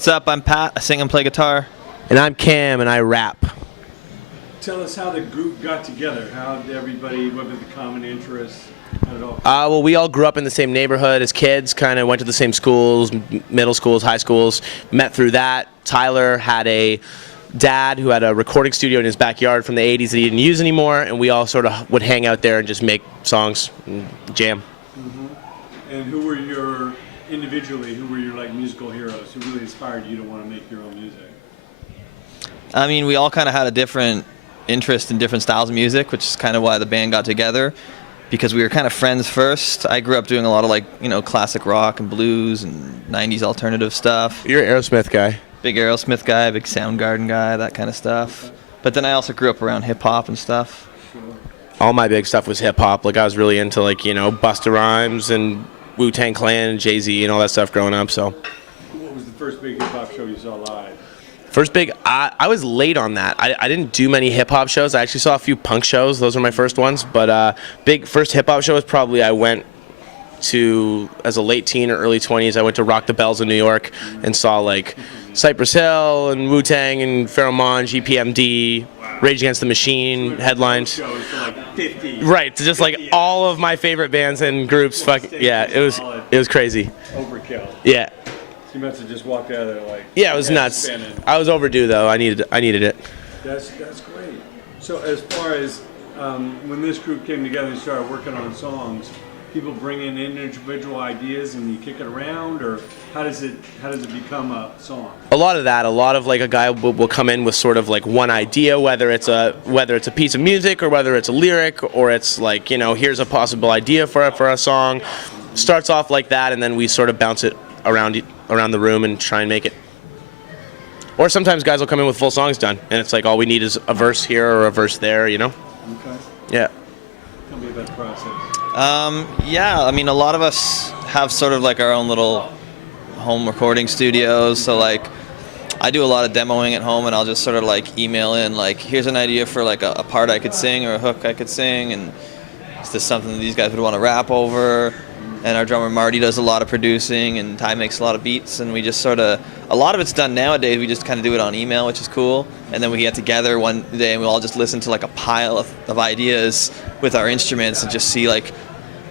What's up? I'm Pat. I sing and play guitar. And I'm Cam, and I rap. Tell us how the group got together. How did everybody, what were the common interests? How did it all Well, we all grew up in the same neighborhood as kids, kind of went to the same schools, middle schools, high schools, met through that. Tyler had a dad who had a recording studio in his backyard from the 80s that he didn't use anymore, and we all sort of would hang out there and just make songs and jam. Mm-hmm. And who were your, individually, who were your like musical heroes who really inspired you to want to make your own music? I mean, we all kind of had a different interest in different styles of music, which is kind of why the band got together, because we were kind of friends first. I grew up doing a lot of, like, you know, classic rock and blues and 90s alternative stuff. You're an Aerosmith guy. Big Aerosmith guy, big Soundgarden guy, that kind of stuff. Okay. But then I also grew up around hip-hop and stuff. Sure. All my big stuff was hip-hop. Like, I was really into, like, you know, Busta Rhymes and Wu-Tang Clan and Jay-Z and all that stuff growing up, so. What was the first big hip-hop show you saw live? First big, I was late on that. I didn't do many hip-hop shows. I actually saw a few punk shows. Those were my first ones. But big first hip-hop show was probably I went to, as a late teen or early 20s, I went to Rock the Bells in New York and saw, like, Cypress Hill and Wu-Tang and Pharoah Monch, EPMD, Rage Against the Machine, headlined. Shows for like 50. Right, just like all of my favorite bands and groups. Yeah, it was crazy. Overkill. Yeah. You must have just walked out of there like. Yeah, it was head nuts. spinning. I was overdue though. I needed it. That's great. So as far as when this group came together and started working on songs, people bring in individual ideas and you kick it around, or how does it become a song? A lot of that. A lot of like a guy will come in with sort of like one idea, whether it's a piece of music or whether it's a lyric or it's like, you know, here's a possible idea for a song. Starts off like that, and then we sort of bounce it around the room and try and make it. Or sometimes guys will come in with full songs done, and it's like all we need is a verse here or a verse there, you know? Okay. Yeah. Tell me about the process. Yeah, I mean, a lot of us have sort of like our own little home recording studios. So, like, I do a lot of demoing at home, and I'll just sort of like email in, like, here's an idea for like a part I could sing or a hook I could sing, and is this something that these guys would want to rap over? And our drummer Marty does a lot of producing, and Ty makes a lot of beats, and we just sort of, a lot of it's done nowadays, we just kind of do it on email, which is cool, and then we get together one day and we all just listen to like a pile of ideas with our instruments and just see, like,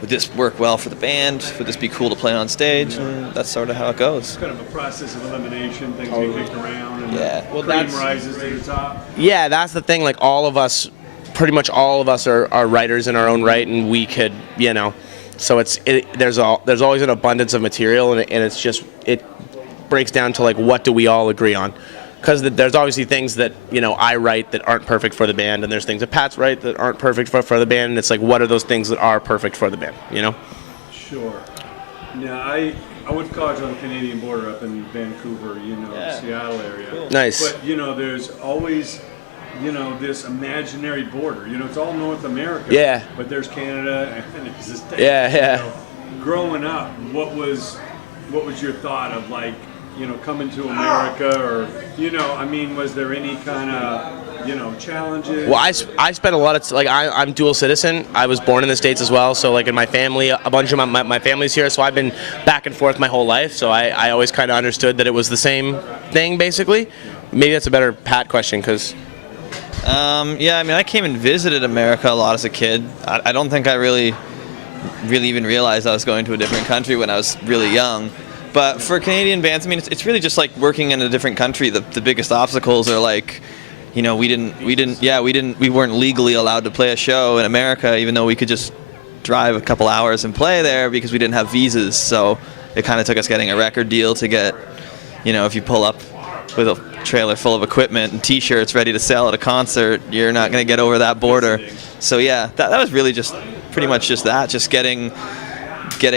would this work well for the band? Would this be cool to play on stage? And that's sort of how it goes. It's kind of a process of elimination, things get kicked around, and Yeah. the cream rises to the top. Yeah, that's the thing. Like pretty much all of us are writers in our own right, and we could, you know. So there's always an abundance of material, and it's just, it breaks down to like what do we all agree on, because there's obviously things that, you know, I write that aren't perfect for the band, and there's things that Pat's write that aren't perfect for the band, and it's like what are those things that are perfect for the band, you know? Sure. Now I went to college on the Canadian border up in Vancouver, you know, Yeah. Seattle area. Cool. Nice. But you know, there's always, you know, this imaginary border. You know, it's all North America. Yeah. But there's Canada and there's this thing. Yeah, yeah. You know, growing up, what was your thought of, like, you know, coming to America, or, you know, I mean, was there any kind of, you know, challenges? Well, I spent a lot of, like, I'm dual citizen. I was born in the States as well, so like in my family, a bunch of my family's here, so I've been back and forth my whole life, so I always kind of understood that it was the same thing, basically. Maybe that's a better Pat question, because... Yeah, I mean, I came and visited America a lot as a kid. I don't think I really even realized I was going to a different country when I was really young. But for Canadian bands, I mean, it's really just like working in a different country. The biggest obstacles are, like, you know, we weren't legally allowed to play a show in America, even though we could just drive a couple hours and play there because we didn't have visas. So it kind of took us getting a record deal to get, you know, if you pull up with a trailer full of equipment and t-shirts ready to sell at a concert, you're not going to get over that border. So yeah, that was really just pretty much just that, just getting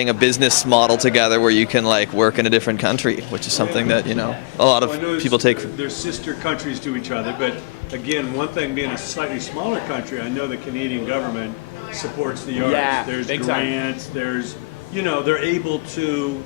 a business model together where you can, like, work in a different country, which is something that, you know, a lot of people take. They're sister countries to each other, but again, one thing being a slightly smaller country, I know the Canadian government supports the arts. Yeah, there's big time. grants, there's, you know, they're able to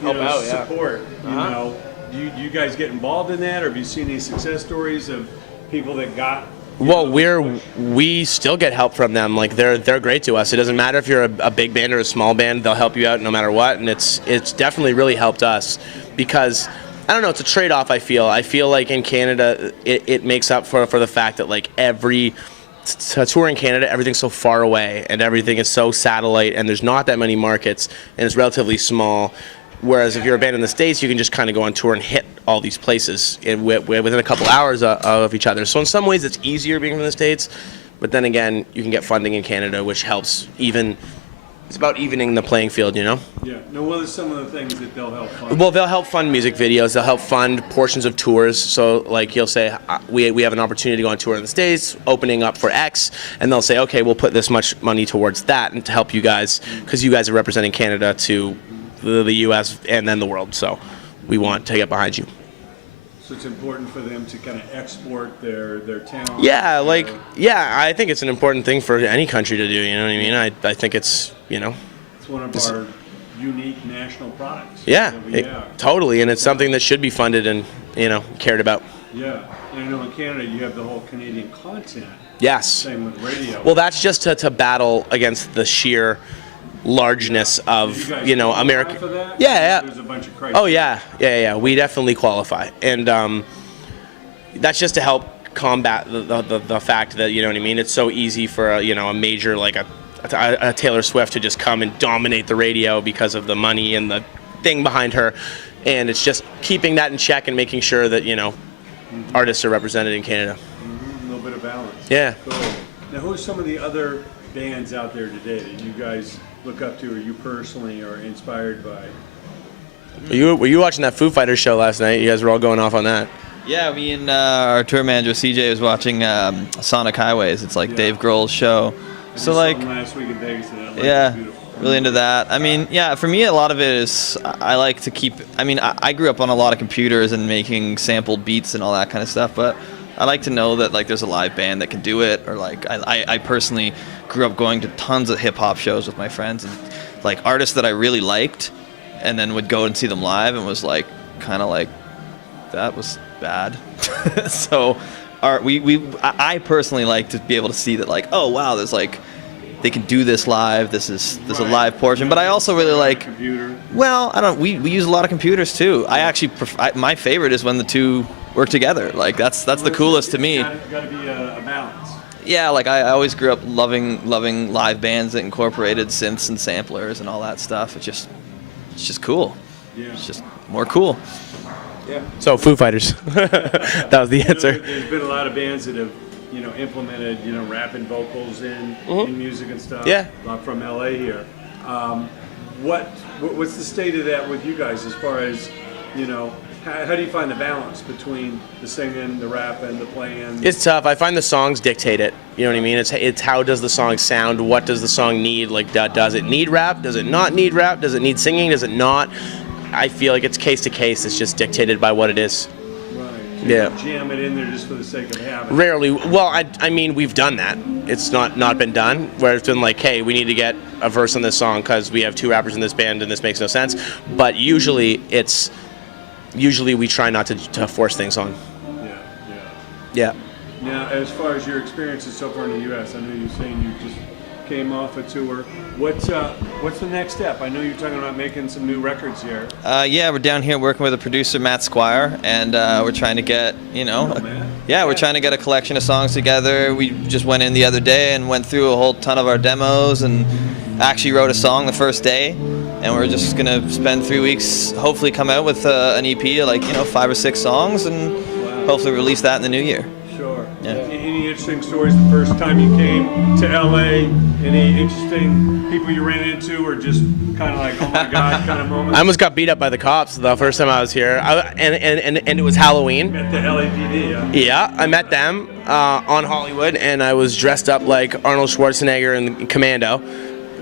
Help out, yeah. support, you know. Do you guys get involved in that, or have you seen any success stories of people that got? Well, we still get help from them. Like, they're great to us. It doesn't matter if you're a big band or a small band; they'll help you out no matter what. And it's definitely really helped us, because I don't know. It's a trade-off. I feel like in Canada, it makes up for the fact that like to tour in Canada, everything's so far away and everything is so satellite, and there's not that many markets, and it's relatively small. Whereas if you're a band in the States, you can just kind of go on tour and hit all these places within a couple hours of each other. So in some ways, it's easier being from the States, but then again, you can get funding in Canada, which helps even. It's about evening the playing field, you know? Yeah. Now, what are some of the things that they'll help fund? Well, they'll help fund music videos. They'll help fund portions of tours. So, like, you'll say, we have an opportunity to go on tour in the States, opening up for X, and they'll say, okay, we'll put this much money towards that and to help you guys, because you guys are representing Canada to the U.S. and then the world. So we want to get behind you. So it's important for them to kind of export their talent. Yeah, I think it's an important thing for any country to do, you know what I mean? I think it's, you know. It's one of our unique national products. Yeah, that we have. Totally, and it's something that should be funded and, you know, cared about. Yeah, and I know in Canada you have the whole Canadian content. Yes. Same with radio. Well, that's just to battle against the sheer largeness of, you know, America. For that? Yeah. There's a bunch of criteria. Oh yeah. We definitely qualify, and that's just to help combat the fact that, you know what I mean. It's so easy for a major like a Taylor Swift to just come and dominate the radio because of the money and the thing behind her, and it's just keeping that in check and making sure that artists are represented in Canada. A little bit of balance. Yeah. Cool. Now, who are some of the other bands out there today that you guys look up to, or you personally are inspired by? Were you watching that Foo Fighters show last night? You guys were all going off on that. Yeah, me and our tour manager CJ was watching Sonic Highways. It's like Dave Grohl's show. So like, last week in Vegas, and yeah, really into that. I mean, yeah, for me a lot of it is I like to keep. I mean, I grew up on a lot of computers and making sampled beats and all that kind of stuff, but I like to know that like there's a live band that can do it, or like I personally grew up going to tons of hip hop shows with my friends and like artists that I really liked, and then would go and see them live and was like kind of like that was bad. So I personally like to be able to see that like, oh wow, there's like they can do this live. There's a live portion, but I also really like. Computer. Well, I don't. We use a lot of computers too. I actually my favorite is when the two work together. Like that's the coolest to me. Got to be a balance. Yeah, like I always grew up loving live bands that incorporated synths and samplers and all that stuff. It's just cool. Yeah. It's just more cool. Yeah. So Foo Fighters. That was the answer. There's been a lot of bands that have, implemented, rapping vocals in music and stuff. Yeah. From LA here. What's the state of that with you guys as far as, how do you find the balance between the singing, the rapping, the playing? It's tough. I find the songs dictate it. You know what I mean? It's how does the song sound? What does the song need? Like, does it need rap? Does it not need rap? Does it need singing? Does it not? I feel like it's case to case. It's just dictated by what it is. Right. Yeah. Jam it in there just for the sake of having it. Rarely. Well, I mean, we've done that. It's not been done, where it's been like, hey, we need to get a verse on this song because we have two rappers in this band and this makes no sense. But usually we try not to force things on. Yeah. Now, as far as your experiences so far in the U.S., I know you're saying you just came off a tour. What's the next step? I know you're talking about making some new records here. Yeah, we're down here working with a producer, Matt Squire, and we're trying to get, we're trying to get a collection of songs together. We just went in the other day and went through a whole ton of our demos and actually wrote a song the first day. And we're just going to spend 3 weeks, hopefully come out with an EP of 5 or 6 songs and hopefully release that in the new year. Sure. Yeah. Any interesting stories the first time you came to LA? Any interesting people you ran into, or just kind of like, oh my God kind of moments? I almost got beat up by the cops the first time I was here, and it was Halloween. At the LAPD, yeah. Yeah, I met them on Hollywood, and I was dressed up like Arnold Schwarzenegger in Commando.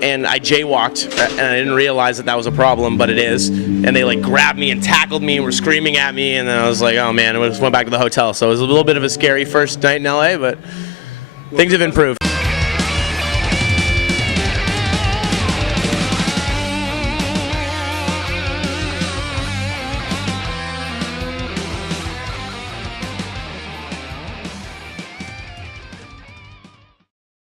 And I jaywalked, and I didn't realize that was a problem, but it is. And they grabbed me and tackled me and were screaming at me, and then I was like, oh man, I just went back to the hotel. So it was a little bit of a scary first night in LA, but things have improved.